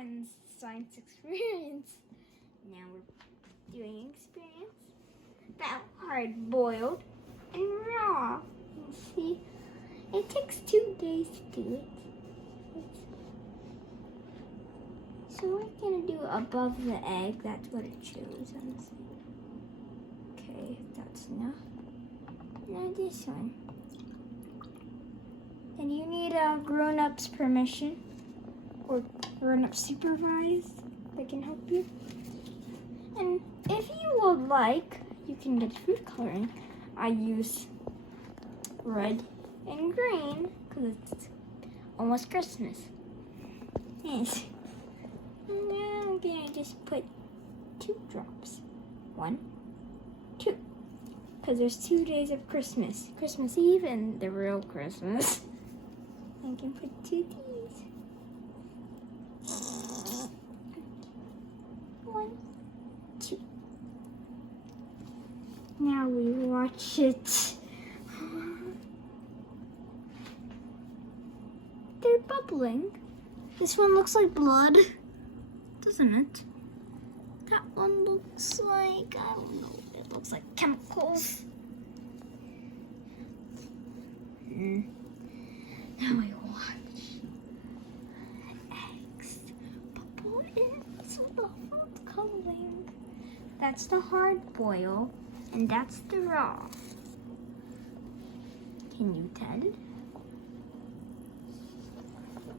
in science experience. Now we're doing experience about hard boiled and raw. You see, it takes 2 days to do it. So we're gonna do above the egg. That's what it shows on the side. Okay, that's enough. Now this one. And you need a grown-up's permission or grown-up supervised that can help you. And if you would like, you can get food coloring. I use red and green because it's almost Christmas. Yes. And now I'm gonna just put 2 drops. 1, 2. Because there's 2 days of Christmas. Christmas Eve and the real Christmas. I can put 2 of these. 1, 2. Now we watch it. They're bubbling. This one looks like blood, doesn't it? That one looks like, I don't know, it looks like chemicals. Now we watch eggs bubble into the hot coloring. That's the hard boil, and that's the raw. Can you tell?